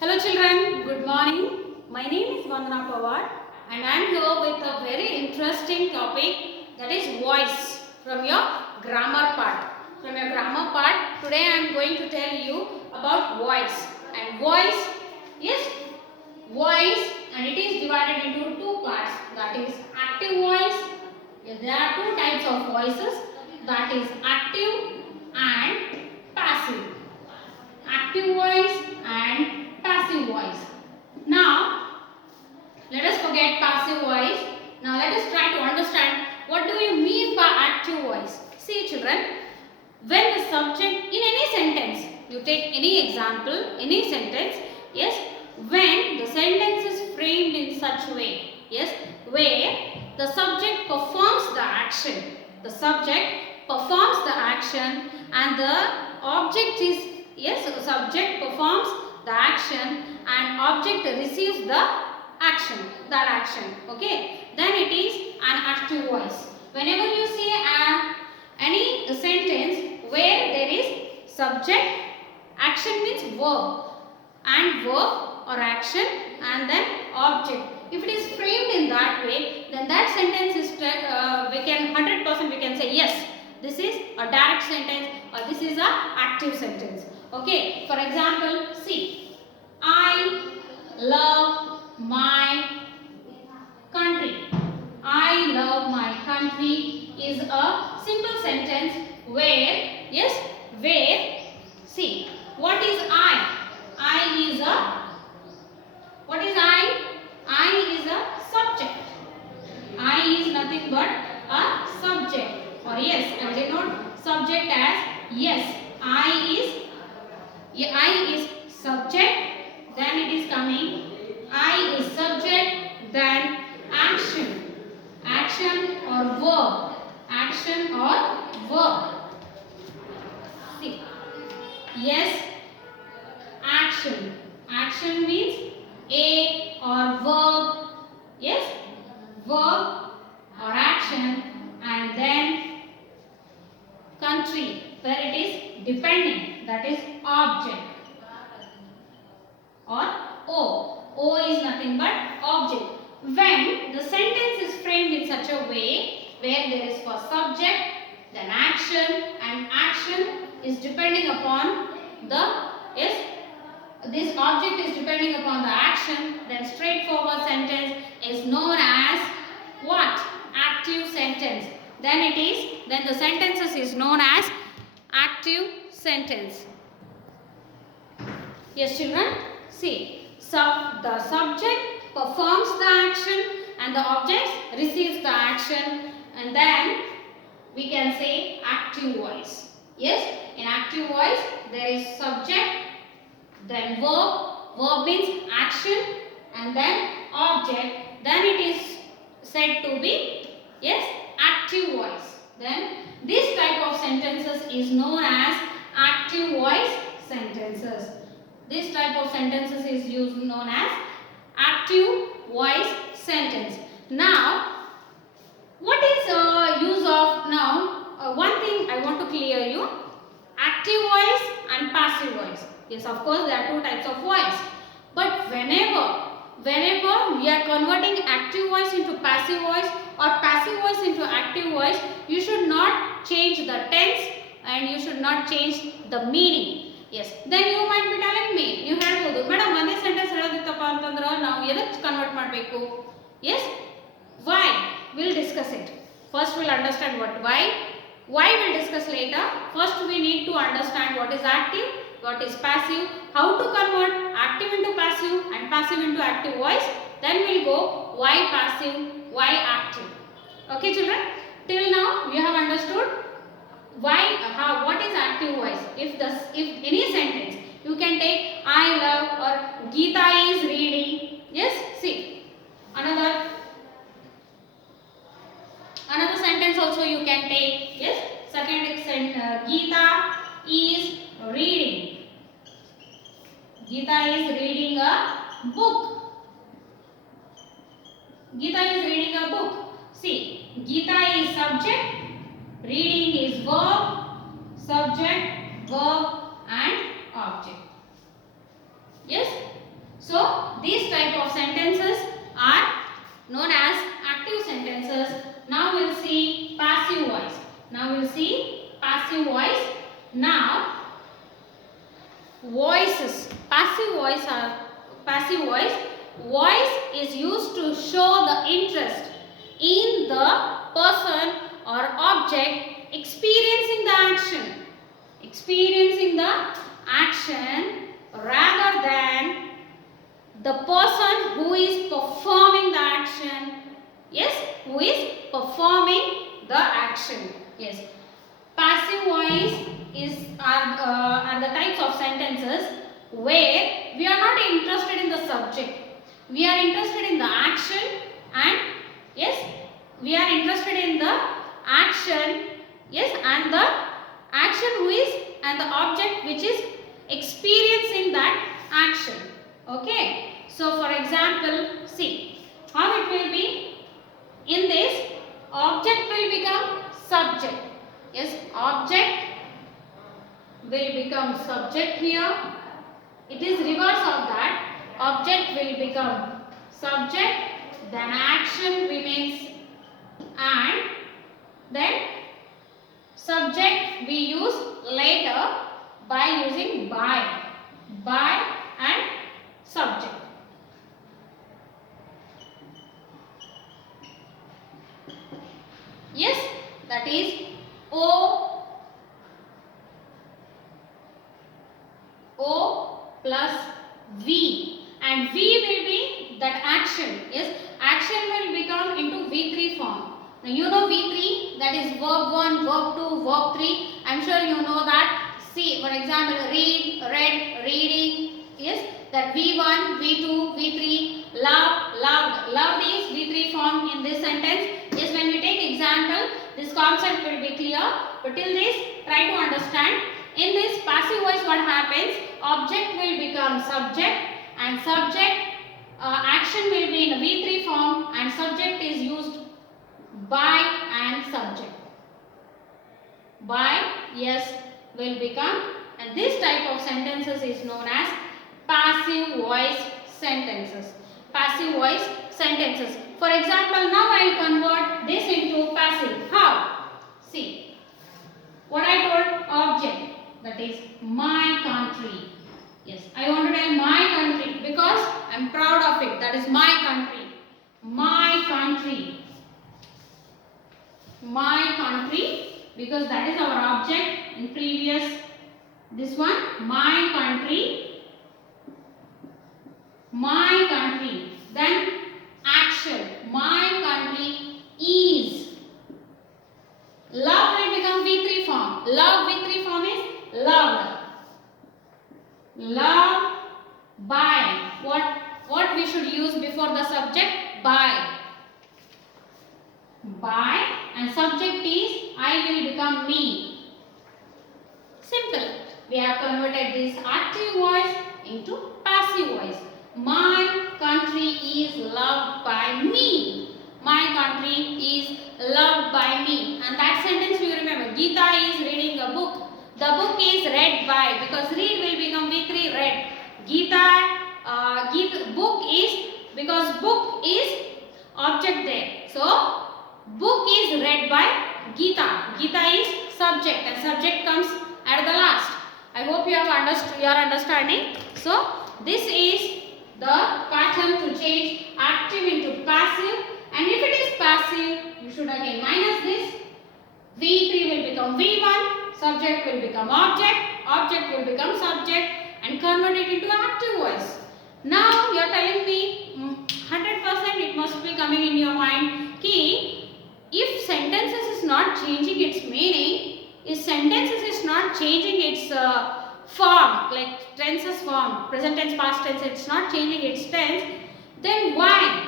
Hello children, good morning. My name is Vandana Pawar and I am here with a very interesting topic, that is voice from your grammar part. From your grammar part, today I am going to tell you about voice. And voice is voice and it is divided into two parts, that is active voice. Yes, there are two types of voices, that is active and passive. Active voice and passive voice. Now, let us forget passive voice. Now, let us try to understand what do you mean by active voice. See children, when the subject in any sentence, you take any example, any sentence, yes, when the sentence is framed in such way, yes, where the subject performs the action, the subject performs the action and the object is, yes, the subject performs the action and object receives the action, that action, okay, then it is an active voice. Whenever you see any sentence where there is subject, action means verb, and verb or action and then object. If it is framed in that way, then that sentence is we can 100% we can say yes, this is a direct sentence or this is a active sentence. Okay, for example, see, I love my country. I love my country is a simple sentence where, yes, where, see, what is I? I is a, what is I? I is a subject. I is nothing but a subject. Or yes, I denote subject as yes. I is subject, then it is coming. I is subject, then action. Action or verb. Action or verb. See. Yes, action. Action means a or verb. Yes, verb or action, and then country where it is depending, that is object, or O. O is nothing but object. When the sentence is framed in such a way where there is for subject, then action, and action is depending upon the, yes, this object is depending upon the action, then straightforward sentence is known as what? Active sentence. Then the sentences is known as active sentence. Yes children, see, the subject performs the action and the object receives the action, and then we can say active voice. Yes, in active voice there is subject, then verb means action, and then object, then it is said to be, yes, active voice. Then this type of sentences is known as active voice sentences. This type of sentences is known as active voice sentence. Now, what is use of now? One thing I want to clear you: active voice and passive voice. Yes, of course, there are two types of voice. But whenever we are converting active voice into passive voice or passive voice into active voice, you should not change the tense and you should not change the meaning. Yes, then you might be telling me, you ಹೇಳ್ಬೋದು madam ಒಂದೇ sentence ಹೇಳೋದಿತ್ತಪ್ಪ ಅಂತಂದ್ರೆ ನಾವು ಎದಕ್ಕೆ convert ಮಾಡಬೇಕು? Yes, why? We'll discuss it. First we'll understand what why we'll discuss later. First we need to understand what is active, what is passive, how to convert active into passive and passive into active voice. Then we'll go why passive, why active. Okay children, till now you have understood why, what is active voice. If any sentence you can take I love or Geeta is reading. Yes, see, another sentence also you can take. Yes, second sentence, Geeta is reading. Geeta is reading a book. Geeta is reading a book. See, Geeta is subject, reading is verb, subject, verb and object. Yes, So these type of sentences are known as active sentences. Now we'll see passive voice. Passive voices. Passive voice. Voice is used to show the interest in the person or object experiencing the action rather than the person who is performing the action. Yes, who is performing the action. Yes. Passive voice are the types of sentences where we are not interested in the subject. We are interested in the action, and yes, we are interested in the action. Yes, and the action who is and the object which is experiencing that action. Okay. So for example, see how it will be. In this, object will become subject. Yes, object will become subject here. It is reverse of that. Object will become subject, then action remains, and then subject we use later by using by and subject. Yes, that is O plus V, and V will be that action. Yes, action will become into V3 form. Now you know V3, that is verb 1, verb 2, verb 3. I am sure you know that. See, for example, read, read, reading. Yes, that V1, V2, V3, love, loved. Loved is V3 form in this sentence. Yes, when we take example, this concept will be clear. But till this, try to understand. In this passive voice, what happens? Object will become subject, and subject action will be in a V3 form, and subject is used by and subject. By, yes, will become, and this type of sentences is known as passive voice sentences. Passive voice sentences. For example, now I will convert this into passive. How? See, what I told, object, that is my country. Yes, I want to tell my country because I am proud of it. That is my country. My country. My country, because that is our object in previous. This one, my country. My country. Then action. My country is. Love will become V3 form. Love V3 form is loved. Love by. What we should use before the subject? By. By, and subject is I will become me. Simple. We have converted this active voice into passive voice. My country is loved by me. My country is loved by me. And that sentence you remember. Gita is reading a book. The book is read by, because read will become V3 read. Book is, because book is object there. So book is read by Gita. Gita is subject, and subject comes at the last. I hope you are understanding. So this is the pattern to change active into passive, and if it is passive, you should again minus this. V3 will become V1, subject will become object, object will become subject, and convert it into active voice. Now you are telling me 100% it must be coming in your mind ki if sentences is not changing its meaning, if sentences is not changing its form, like tenses form, present tense, past tense, it's not changing its tense, then why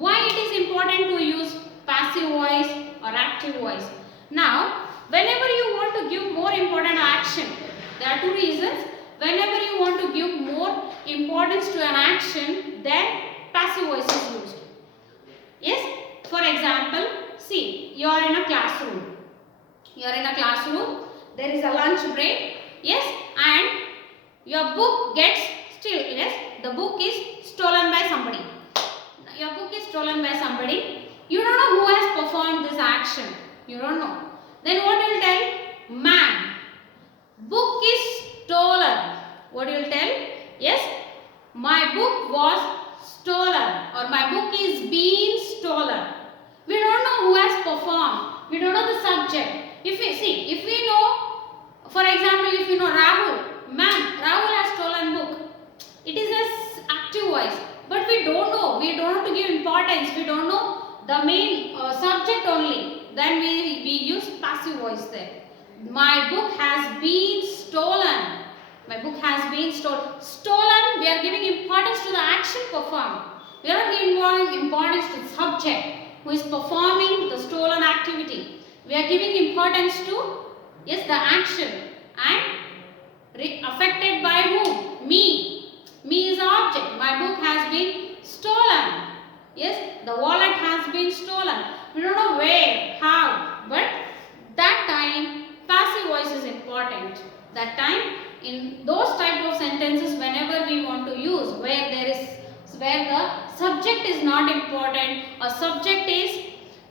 it is important to use passive voice or active voice? Now, whenever you want to give more important action, there are two reasons. Whenever you want to give more importance to an action, then passive voice is used. Yes? For example, see, you are in a classroom. There is a lunch break. Yes? And your book gets still. Yes? the book is stolen by somebody. Your book is stolen by somebody. You don't know who has performed this action. You don't know. Then what you will tell? Ma'am, book is stolen. What you will tell? Yes, my book was stolen or my book is being stolen. We don't know who has performed. We don't know the subject. If we know, for example, if you know Rahul, ma'am, Rahul has stolen book. It is a active voice, but we don't know. We don't know to give importance. We don't know the main subject only. Then we use passive voice there. My book has been stolen. My book has been stolen. Stolen, we are giving importance to the action performed. We are not giving importance to the subject who is performing the stolen activity. We are giving importance to, yes, the action, and affected by whom? Me. Me is the object. My book has been stolen. Yes, the wallet has been stolen. We don't know where, how, but that time passive voice is important. That time, in those type of sentences, whenever we want to use where the subject is not important or subject is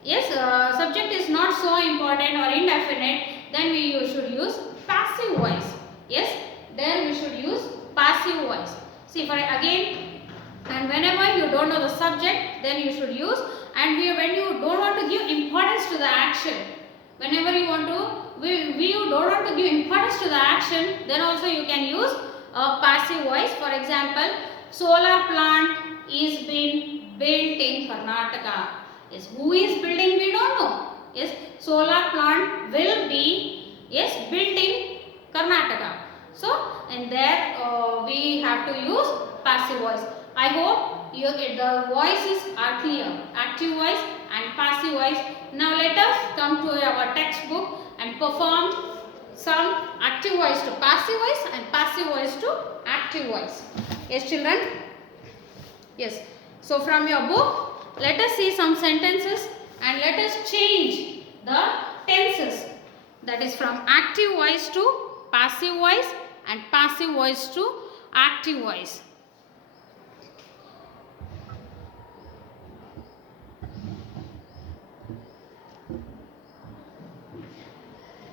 subject is not so important or indefinite, then we should use passive voice. Yes, there we should use passive voice. See, for again, and whenever you don't know the subject, then you should use, and when you don't want to give importance to the action, whenever you want to, you don't want to give importance to the action, then also you can use a passive voice. For example, solar plant is being built in Karnataka. Yes, who is building? We don't know. Yes, solar plant will be, yes, built in Karnataka. So, and there we have to use passive voice. I hope the voices are clear. Active voice and passive voice. Now let us come to our textbook and perform some active voice to passive voice and passive voice to active voice. Yes, children? Yes. So from your book, let us see some sentences and let us change the tenses. That is from active voice to passive voice and passive voice to active voice.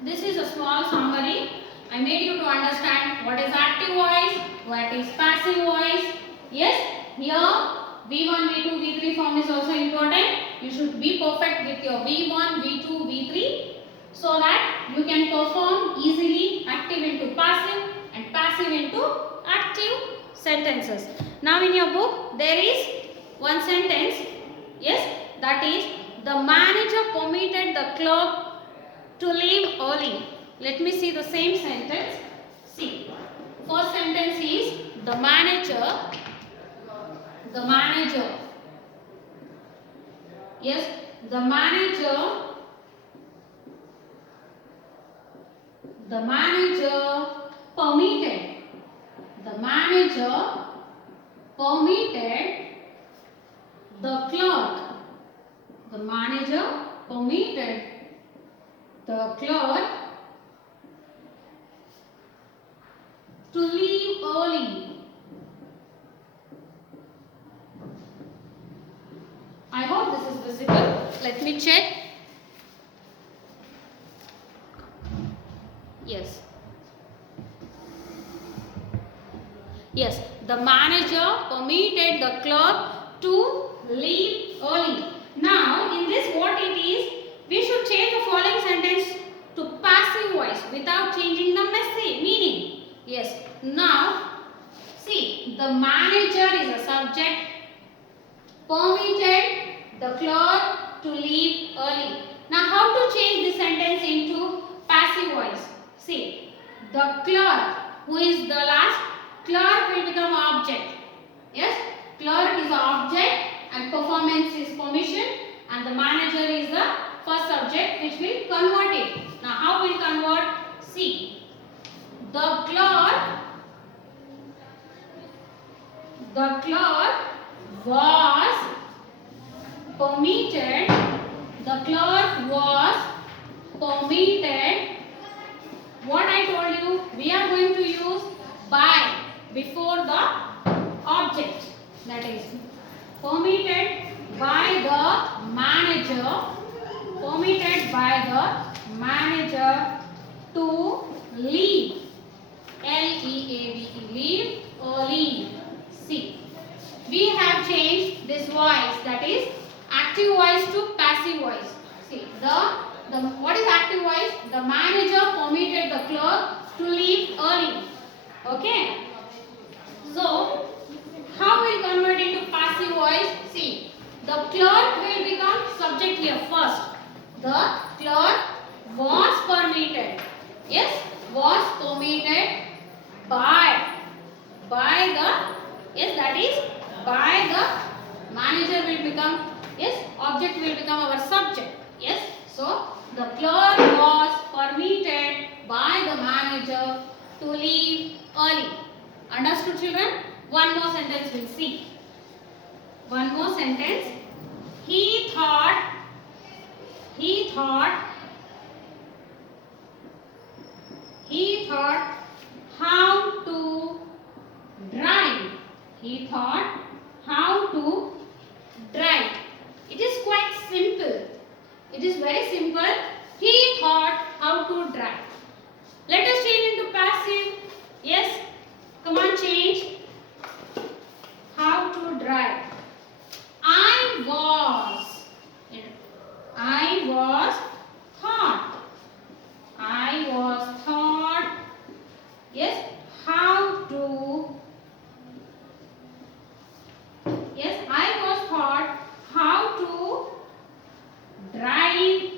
This is a small summary. I made you to understand what is active voice, what is passive voice. Yes, here V1, V2, V3 form is also important. You should be perfect with your V1, V2, V3 so that you can perform easily active into passive and passive into active sentences. Now in your book there is one sentence. Yes, that is the manager permitted the clerk to leave early. Let me see the same sentence. See, first sentence is the manager, yes, the manager permitted the clerk, the manager permitted the clerk to leave early. I hope this is visible. Let me check. Yes. Yes, the manager permitted the clerk to leave early. Now, in this what it is, we should change the following sentence to passive voice without changing the message meaning. Yes. Now, see, the manager is a subject, permitted the clerk to leave early. Now, how to change this sentence into passive voice? See, the clerk, who is the last, clerk will become object. Yes, clerk is the object and performance is permission, and the manager is the first subject which will convert it. Now, how will convert? See, the clerk was permitted, what I told you, we are going to use by before the object. that is permitted by the manager, permitted by the manager to leave, L-E-A-V-E, leave or leave. See, we have changed this voice, that is active voice to passive voice. See, the what is active voice? The manager permitted the clerk to leave early. Okay. So, how will convert into passive voice? See, the clerk will become subject here first. The clerk was permitted. Yes, was permitted by the, yes, that is by the manager will become, yes, object will become our subject. Yes, so the clerk was permitted by the manager to leave early. Understood, children? One more sentence we'll see. One more sentence. He thought how to drive. He thought how to drive. It is quite simple. It is very simple. He thought how to drive. Let us change into passive. Yes. Come on, change. How to drive. I was taught, yes, how to, yes, I was taught how to drive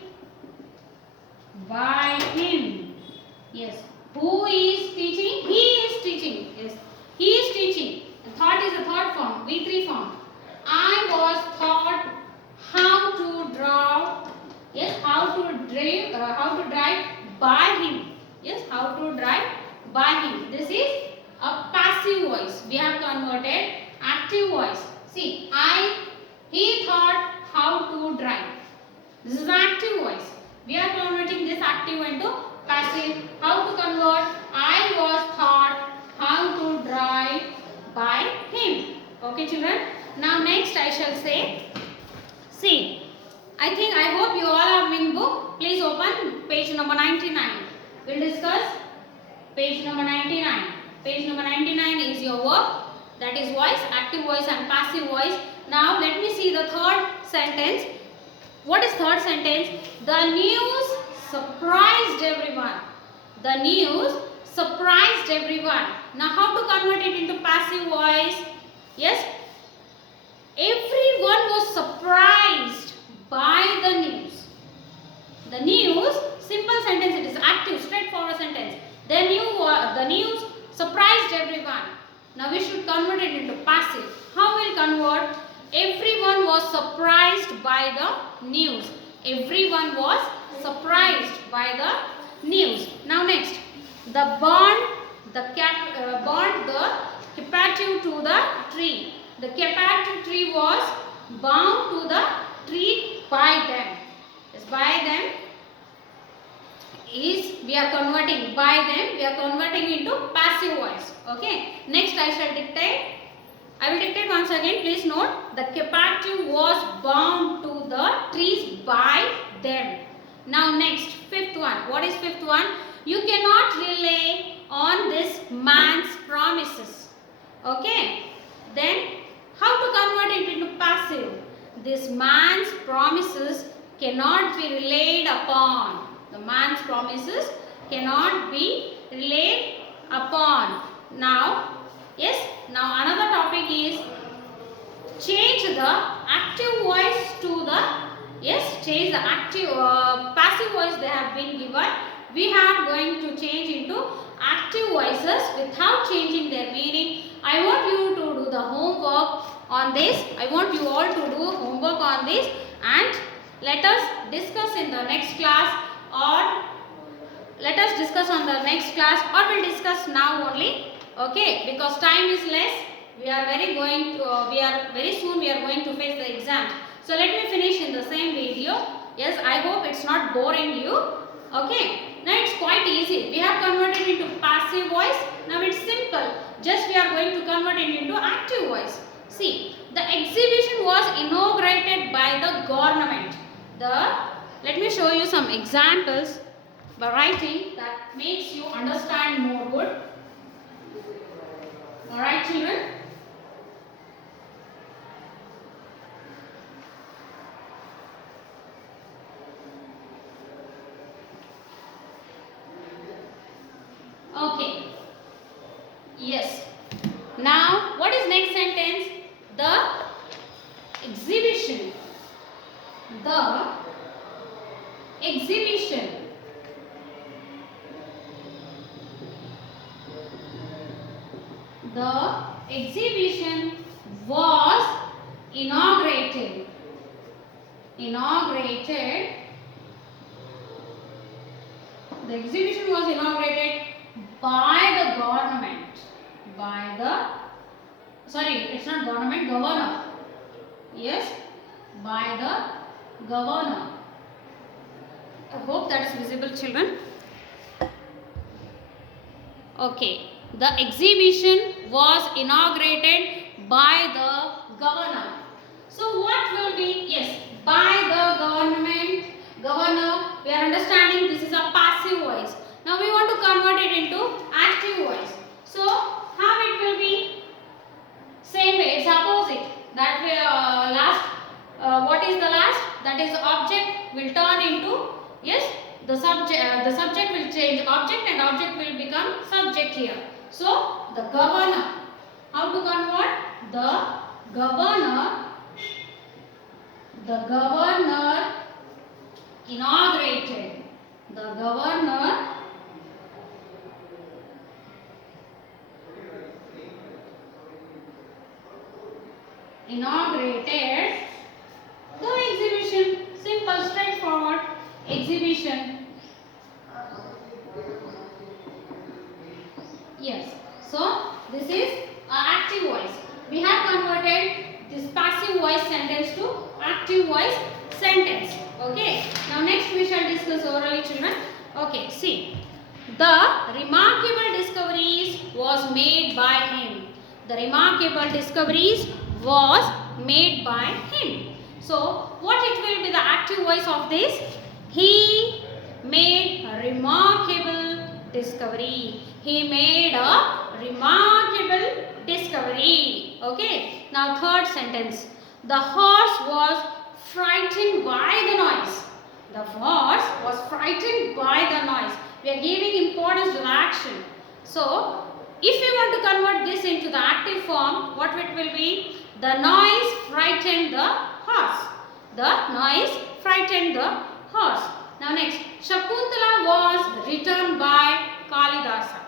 by him. Yes, who is teaching? He is teaching. Yes, he is teaching. Thought is a third form, V3 form. I was taught how to draw, yes, how to drive by him. Yes, how to drive by him. This is a passive voice. We have converted active voice. See, he thought how to drive. This is active voice. We are converting this active into passive. How to convert? I was taught how to drive by him. Okay, children. Now next I shall say, see, I hope you all have been book. Please open page number 99. We'll discuss page number 99. Page number 99 is your work. That is voice, active voice and passive voice. Now let me see the third sentence. What is third sentence? The news surprised everyone. The news surprised everyone. Now how to convert it into passive voice? Yes. Everyone was surprised by the news. The news, simple sentence, it is active, straightforward sentence. The news surprised everyone. Now we should convert it into passive. How will convert? Everyone was surprised by the news. Everyone was surprised by the news. Now next, the bond the capacitive to the tree. The capacitive tree was bound to the tree by them. Yes, by them is we are converting by them. We are converting into passive voice. Okay. Next I shall dictate. I will dictate once again. Please note the capacitive was bound to the trees by them. Now next, fifth one. What is fifth one? You cannot rely on this man's promises. Okay. Then how to convert it into passive? This man's promises cannot be relied upon. The man's promises cannot be relied upon. Now, yes, now another topic is change the active voice to the, yes, change the active, passive voice they have been given. We are going to change into active voices without changing their meaning. I want you to do the homework on this. I want you all to do homework on this and let us discuss in the next class, or let us discuss on the next class, or we'll discuss now only. Okay, because time is less. We are very soon we are going to face the exam. So let me finish in the same video. Yes, I hope it's not boring you. Okay, now it's quite easy. We have converted into passive voice. Now it's simple. Just we are going to convert it into active voice. See, the exhibition was inaugurated by the government. Let me show you some examples by writing that makes you understand more good. Alright children. Okay. Yes. Now, what is next sentence? The exhibition. The exhibition. The exhibition was inaugurated. The exhibition was inaugurated by the government. It's not government, governor. Yes, by the governor. I hope that is visible, children. Okay, the exhibition was inaugurated by the governor. So what will be? Yes, by the governor. We are understanding this is a passive voice. Now we want to convert it into active voice. So how it will be? Same way, it's opposite. That way, what is the last? That is object will turn into, yes, the subject will change object and object will become subject here. So the governor. How to convert? The governor inaugurated. The governor inaugurated the exhibition. Simple, straightforward. Exhibition. Yes. So this is active voice. We have converted this passive voice sentence to active voice sentence. Okay. Now next we shall discuss orally, children. Okay. See, the remarkable discoveries was made by him. The remarkable discoveries was made by him. So what it will be the active voice of this? He made a remarkable discovery. He made a remarkable discovery. Okay. Now third sentence. The horse was frightened by the noise. The horse was frightened by the noise. We are giving importance to the action. So if we want to convert this into the active form, what it will be? The noise frightened the horse. The noise frightened the horse. Now next, Shakuntala was written by Kalidasa.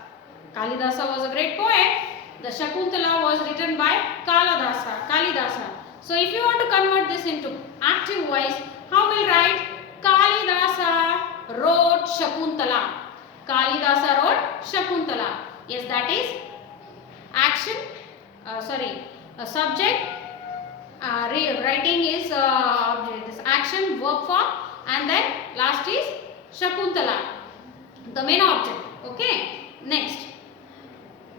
Kalidasa was a great poet. The Shakuntala was written by Kalidasa. So if you want to convert this into active voice, how will write? Kalidasa wrote Shakuntala. Kalidasa wrote Shakuntala. Yes, that is action. Subject. Writing is this action, verb form, and then last is Shakuntala, the main object. Okay. Next,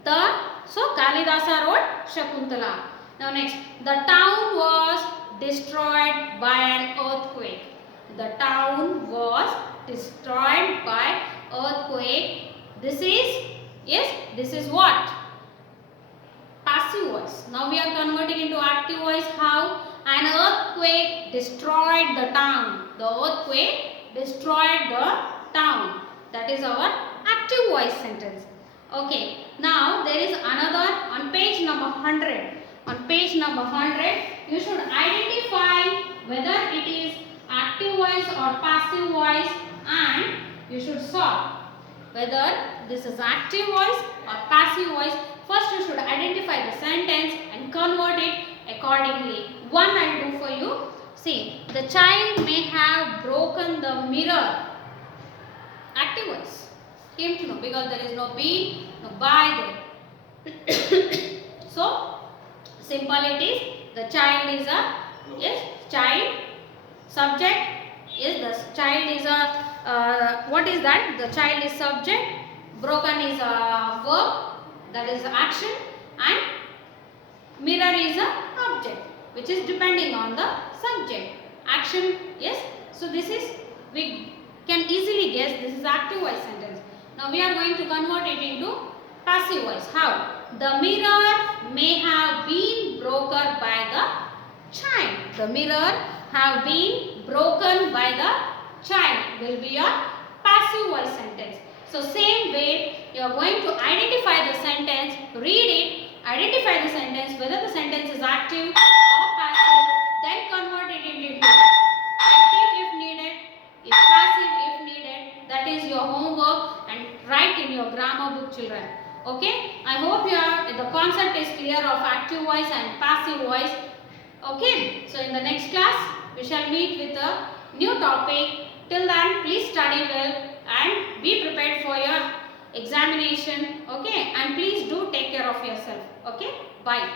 so Kalidasa wrote Shakuntala. Now next, the town was destroyed by an earthquake. The town was destroyed by earthquake. This is what? Passive voice. Now we are converting into active voice. How? An earthquake destroyed the town. The earthquake destroyed the town. That is our active voice sentence. Okay. Now there is another on page number 100. On page number 100, you should identify whether it is active voice or passive voice, and you should solve whether this is active voice or passive voice. First you should identify the sentence and convert it accordingly. One I will do for you. See, the child may have broken the mirror. Active voice. Came to know because there is no be, no by there. So, simple it is. The child is a, yes, child. Subject is the child is a, what is that? The child is subject. Broken is a verb. That is action, and mirror is a which is depending on the subject. Action, yes. So this is, we can easily guess this is active voice sentence. Now we are going to convert it into passive voice. How? The mirror may have been broken by the child. The mirror have been broken by the child will be your passive voice sentence. So same way you are going to identify the sentence, read it, identify the sentence, whether the sentence is active or passive, then convert it into active if needed, if passive if needed. That is your homework and write in your grammar book, children. Okay, I hope the concept is clear of active voice and passive voice. Okay, so in the next class we shall meet with a new topic. Till then, please study well and be prepared for your examination. Okay, and please do take care of yourself. Okay, bye.